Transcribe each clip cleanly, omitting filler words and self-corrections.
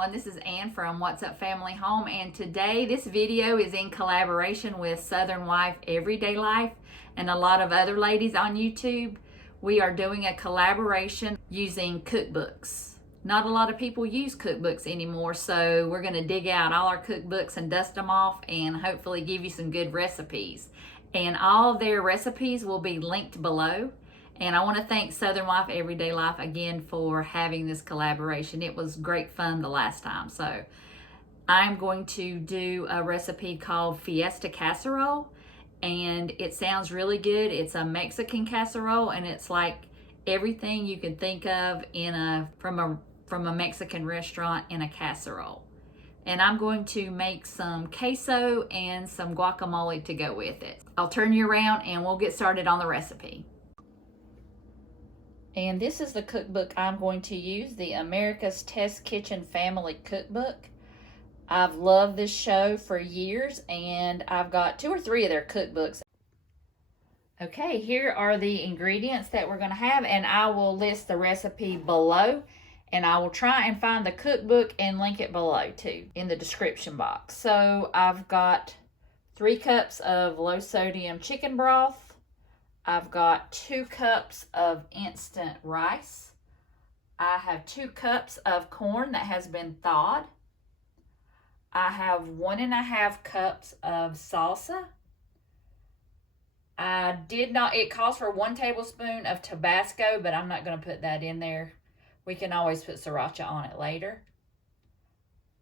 everyone, this is Ann from What's Up Family Home, and today this video is in collaboration with Southern Wife Everyday Life and a lot of other ladies on YouTube. We are doing a collaboration using cookbooks. Not a lot of people use cookbooks anymore, so we're going to dig out all our cookbooks and dust them off and hopefully give you some good recipes. And all of their recipes will be linked below. And I want to thank Southern Wife Everyday Life again for having this collaboration. It was great fun the last time. So I'm going to do a recipe called Fiesta Casserole, and it sounds really good. It's a Mexican casserole, and it's like everything you can think of from a Mexican restaurant in a casserole. And I'm going to make some queso and some guacamole to go with it. I'll turn you around and we'll get started on the recipe. And this is the cookbook I'm going to use, the America's Test Kitchen Family Cookbook. I've loved this show for years, and I've got 2 or 3 of their cookbooks. Okay, here are the ingredients that we're going to have, and I will list the recipe below, and I will try and find the cookbook and link it below too in the description box. So I've got 3 cups of low sodium chicken broth. I've got 2 cups of instant rice. I have 2 cups of corn that has been thawed. I have 1.5 cups of salsa. It calls for 1 tablespoon of Tabasco, but I'm not going to put that in there. We can always put sriracha on it later.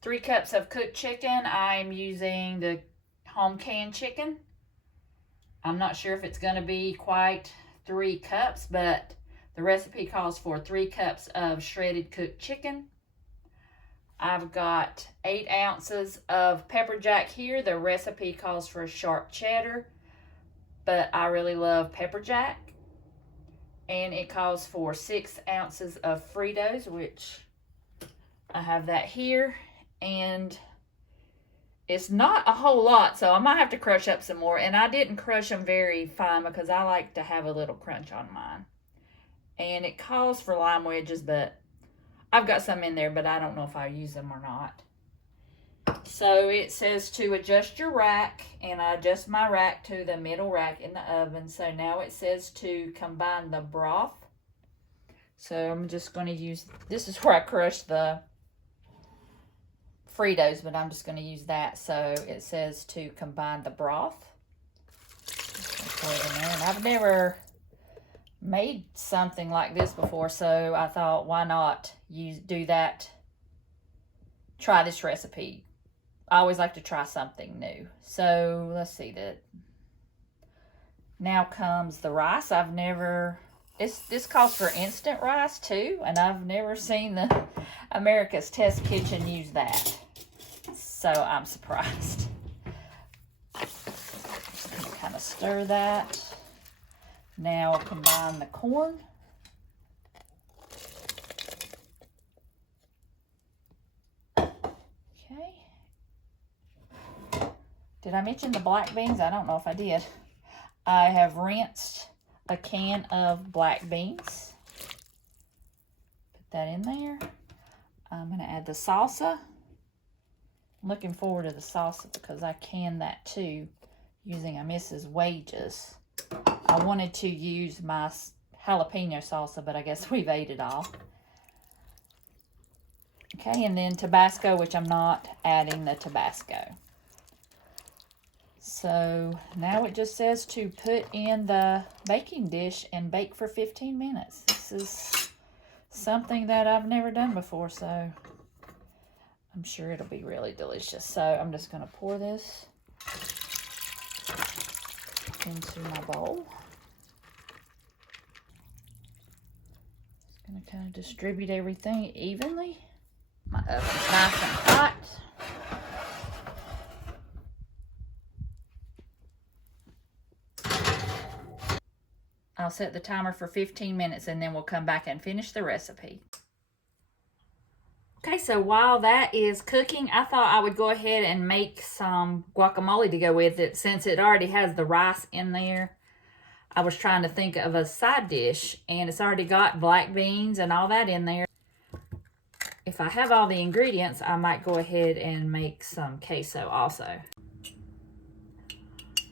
3 cups of cooked chicken. I'm using the home canned chicken. I'm not sure if it's going to be quite 3 cups, but the recipe calls for 3 cups of shredded cooked chicken. I've got 8 ounces of pepper jack here. The recipe calls for sharp cheddar, but I really love pepper jack. And it calls for 6 ounces of Fritos, which I have that here. And it's not a whole lot, so I might have to crush up some more. And I didn't crush them very fine because I like to have a little crunch on mine. And it calls for lime wedges, but I've got some in there, but I don't know if I use them or not. So it says to adjust your rack, and I adjust my rack to the middle rack in the oven. So now it says to combine the broth. So I'm just going to use, this is where I crushed the Fritos, but I'm just going to use that. So it says to combine the broth. And I've never made something like this before, so I thought, why not do that? Try this recipe. I always like to try something new. So let's see that. Now comes the rice. This calls for instant rice too, and I've never seen the America's Test Kitchen use that. So I'm surprised. Just kind of stir that. Now I'll combine the corn. Okay. Did I mention the black beans? I don't know if I did. I have rinsed a can of black beans. Put that in there. I'm going to add the salsa. I'm looking forward to the salsa because I canned that too using a Mrs. Wedges. I wanted to use my jalapeno salsa, but I guess we've ate it all. Okay, and then Tabasco, which I'm not adding the Tabasco. So now it just says to put in the baking dish and bake for 15 minutes. This is something that I've never done before, so I'm sure it'll be really delicious. So I'm just going to pour this into my bowl. Just going to kind of distribute everything evenly. My oven's nice and hot. I'll set the timer for 15 minutes and then we'll come back and finish the recipe. Okay, so while that is cooking, I thought I would go ahead and make some guacamole to go with it since it already has the rice in there. I was trying to think of a side dish, and it's already got black beans and all that in there. If I have all the ingredients, I might go ahead and make some queso also.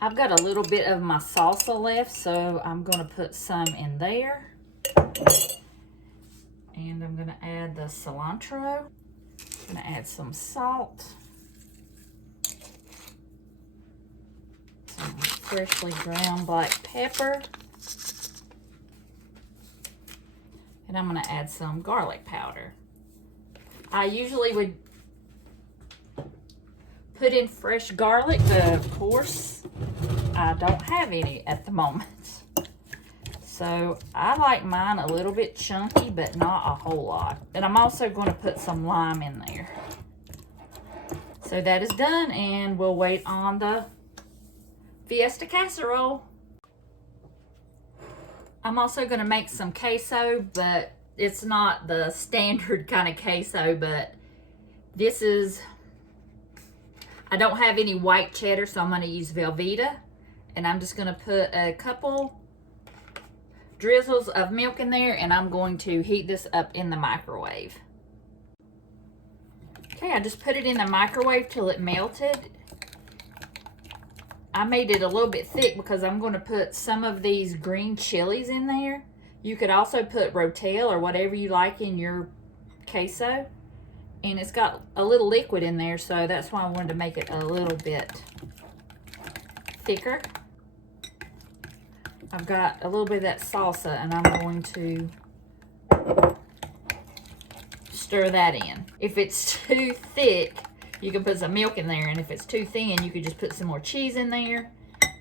I've got a little bit of my salsa left, so I'm going to put some in there. And I'm going to add the cilantro. I'm going to add some salt. Some freshly ground black pepper. And I'm going to add some garlic powder. I usually would put in fresh garlic, but of course I don't have any at the moment. So I like mine a little bit chunky, but not a whole lot. And I'm also going to put some lime in there. So that is done, and we'll wait on the Fiesta casserole. I'm also going to make some queso, but it's not the standard kind of queso, but this is, I don't have any white cheddar, so I'm going to use Velveeta. And I'm just going to put a couple drizzles of milk in there, and I'm going to heat this up in the microwave. Okay, I just put it in the microwave till it melted. I made it a little bit thick because I'm going to put some of these green chilies in there. You could also put Rotel or whatever you like in your queso. And it's got a little liquid in there, so that's why I wanted to make it a little bit thicker. I've got a little bit of that salsa, and I'm going to stir that in. If it's too thick, you can put some milk in there, and if it's too thin, you could just put some more cheese in there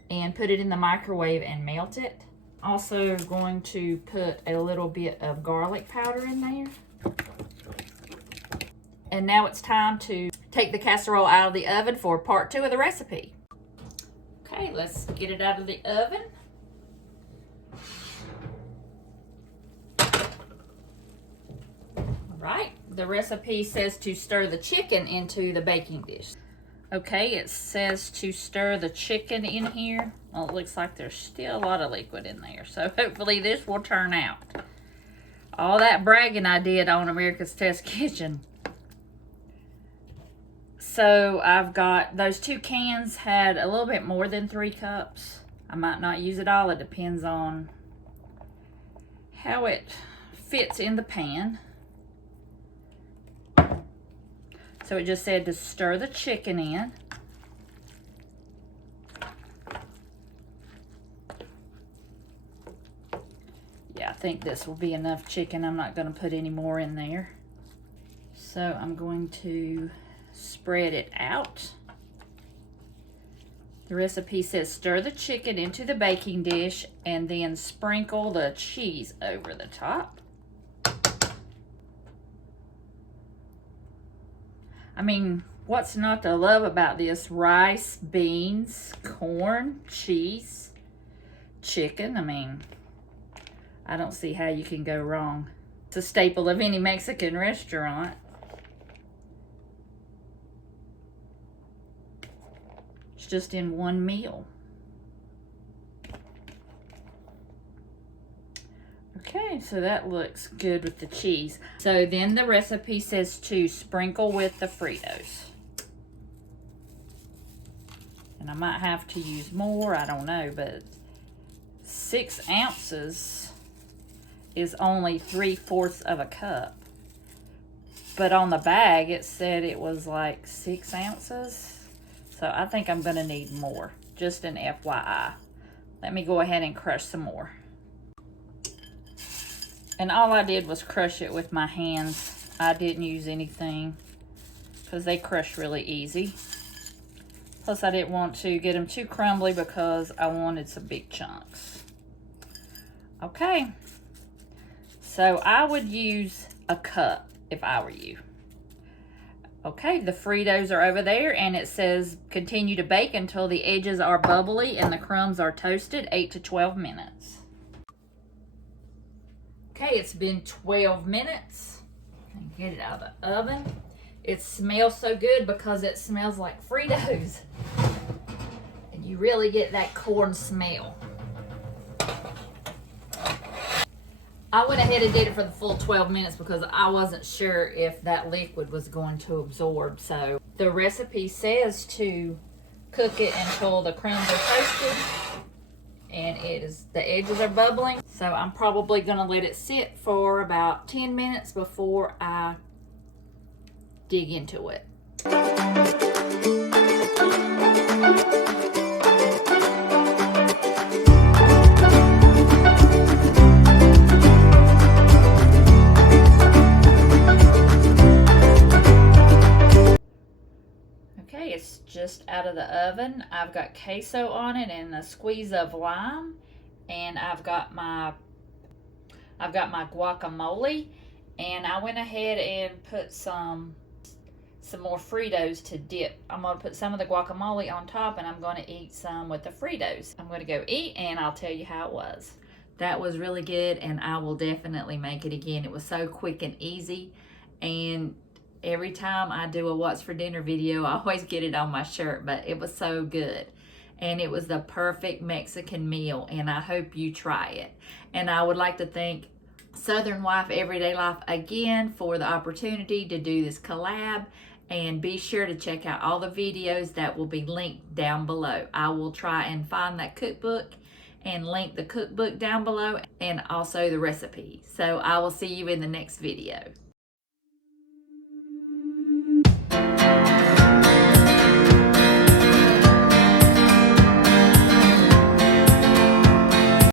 and put it in the microwave and melt it. Also going to put a little bit of garlic powder in there. And now it's time to take the casserole out of the oven for part 2 of the recipe. Okay, let's get it out of the oven. Right, the recipe says to stir the chicken into the baking dish. Okay, it says to stir the chicken in here. Well, it looks like there's still a lot of liquid in there, so hopefully this will turn out. All that bragging I did on America's Test Kitchen. So I've got those 2 cans had a little bit more than 3 cups. I might not use it all. It depends on how it fits in the pan. So it just said to stir the chicken in. Yeah, I think this will be enough chicken. I'm not going to put any more in there. So I'm going to spread it out. The recipe says stir the chicken into the baking dish and then sprinkle the cheese over the top. I mean, what's not to love about this? Rice, beans, corn, cheese, chicken. I mean, I don't see how you can go wrong. It's a staple of any Mexican restaurant. It's just in one meal. Okay, so that looks good with the cheese. So then the recipe says to sprinkle with the Fritos. And I might have to use more, I don't know, but 6 ounces is only 3/4 of a cup. But on the bag, it said it was like 6 ounces. So I think I'm gonna need more, just an FYI. Let me go ahead and crush some more. And all I did was crush it with my hands. I didn't use anything because they crush really easy. Plus I didn't want to get them too crumbly because I wanted some big chunks. Okay. So I would use a cup if I were you. Okay, the Fritos are over there and it says continue to bake until the edges are bubbly and the crumbs are toasted, 8 to 12 minutes. Okay, it's been 12 minutes. Get it out of the oven. It smells so good because it smells like Fritos. And you really get that corn smell. I went ahead and did it for the full 12 minutes because I wasn't sure if that liquid was going to absorb. So the recipe says to cook it until the crumbs are toasted and the edges are bubbling. So I'm probably going to let it sit for about 10 minutes before I dig into it. Okay, it's just out of the oven. I've got queso on it and a squeeze of lime, and I've got my guacamole, and I went ahead and put some more Fritos to dip. I'm going to put some of the guacamole on top, and I'm going to eat some with the Fritos. I'm going to go eat, and I'll tell you how it was. That was really good, and I will definitely make it again. It was so quick and easy, and every time I do a what's for dinner video, I always get it on my shirt, but it was so good. And it was the perfect Mexican meal, and I hope you try it. And I would like to thank Southern Wife Everyday Life again for the opportunity to do this collab, and be sure to check out all the videos that will be linked down below. I will try and find that cookbook and link the cookbook down below, and also the recipe. So I will see you in the next video.